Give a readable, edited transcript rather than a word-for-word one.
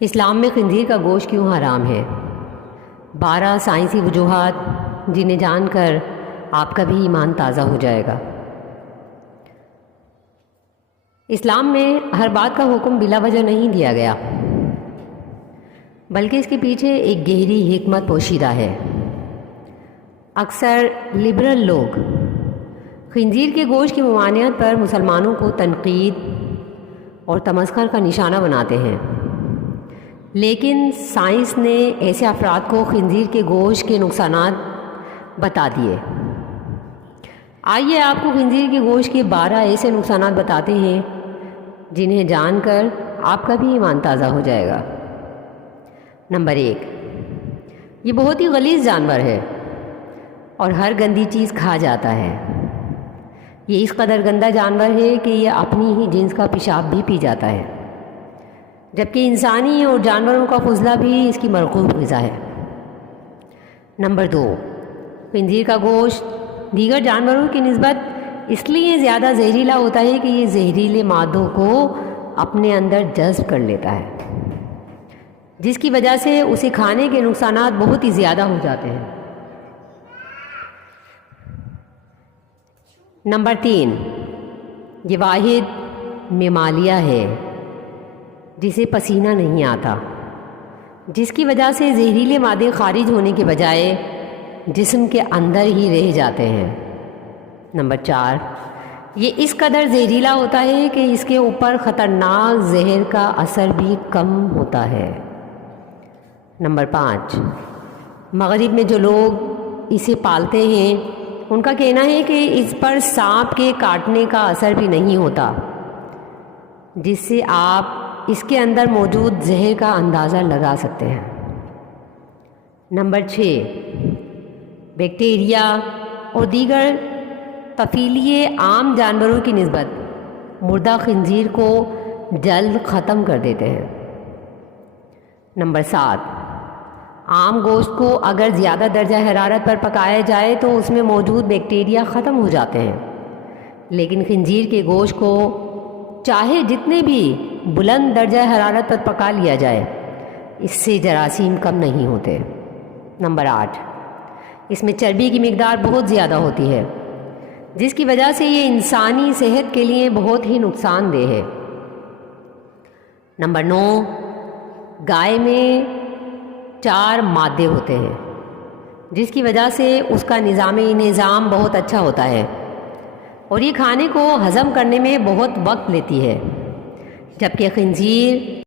اسلام میں خنزیر کا گوشت کیوں حرام ہے؟ 12 سائنسی وجوہات جنہیں جان کر آپ کا بھی ایمان تازہ ہو جائے گا۔ اسلام میں ہر بات کا حکم بلا وجہ نہیں دیا گیا، بلکہ اس کے پیچھے ایک گہری حکمت پوشیدہ ہے۔ اکثر لبرل لوگ خنزیر کے گوشت کی ممانعت پر مسلمانوں کو تنقید اور تمسخر کا نشانہ بناتے ہیں، لیکن سائنس نے ایسے افراد کو خنزیر کے گوشت کے نقصانات بتا دیے۔ آئیے آپ کو خنزیر کے گوشت کے 12 ایسے نقصانات بتاتے ہیں جنہیں جان کر آپ کا بھی ایمان تازہ ہو جائے گا۔ نمبر 1، یہ بہت ہی غلیظ جانور ہے اور ہر گندی چیز کھا جاتا ہے۔ یہ اس قدر گندا جانور ہے کہ یہ اپنی ہی جنس کا پیشاب بھی پی جاتا ہے، جبکہ انسانی اور جانوروں کا فضلہ بھی اس کی مرغوب غذا ہے۔ نمبر 2، خنزیر کا گوشت دیگر جانوروں کی نسبت اس لیے زیادہ زہریلا ہوتا ہے کہ یہ زہریلے مادوں کو اپنے اندر جذب کر لیتا ہے، جس کی وجہ سے اسے کھانے کے نقصانات بہت ہی زیادہ ہو جاتے ہیں۔ نمبر 3، یہ واحد ممالیہ ہے جسے پسینہ نہیں آتا، جس کی وجہ سے زہریلے مادے خارج ہونے کے بجائے جسم کے اندر ہی رہ جاتے ہیں۔ نمبر 4، یہ اس قدر زہریلا ہوتا ہے کہ اس کے اوپر خطرناک زہر کا اثر بھی کم ہوتا ہے۔ نمبر 5، مغرب میں جو لوگ اسے پالتے ہیں ان کا کہنا ہے کہ اس پر سانپ کے کاٹنے کا اثر بھی نہیں ہوتا، جس سے آپ اس کے اندر موجود زہر کا اندازہ لگا سکتے ہیں۔ نمبر 6، بیکٹیریا اور دیگر طفیلیے عام جانوروں کی نسبت مردہ خنزیر کو جلد ختم کر دیتے ہیں۔ نمبر 7، عام گوشت کو اگر زیادہ درجہ حرارت پر پکایا جائے تو اس میں موجود بیکٹیریا ختم ہو جاتے ہیں، لیکن خنزیر کے گوشت کو چاہے جتنے بھی بلند درجہ حرارت پر پکا لیا جائے اس سے جراثیم کم نہیں ہوتے۔ نمبر 8، اس میں چربی کی مقدار بہت زیادہ ہوتی ہے، جس کی وجہ سے یہ انسانی صحت کے لیے بہت ہی نقصان دہ ہے۔ نمبر 9، گائے میں 4 مادے ہوتے ہیں، جس کی وجہ سے اس کا نظام بہت اچھا ہوتا ہے اور یہ کھانے کو ہضم کرنے میں بہت وقت لیتی ہے، جبکہ خنزیر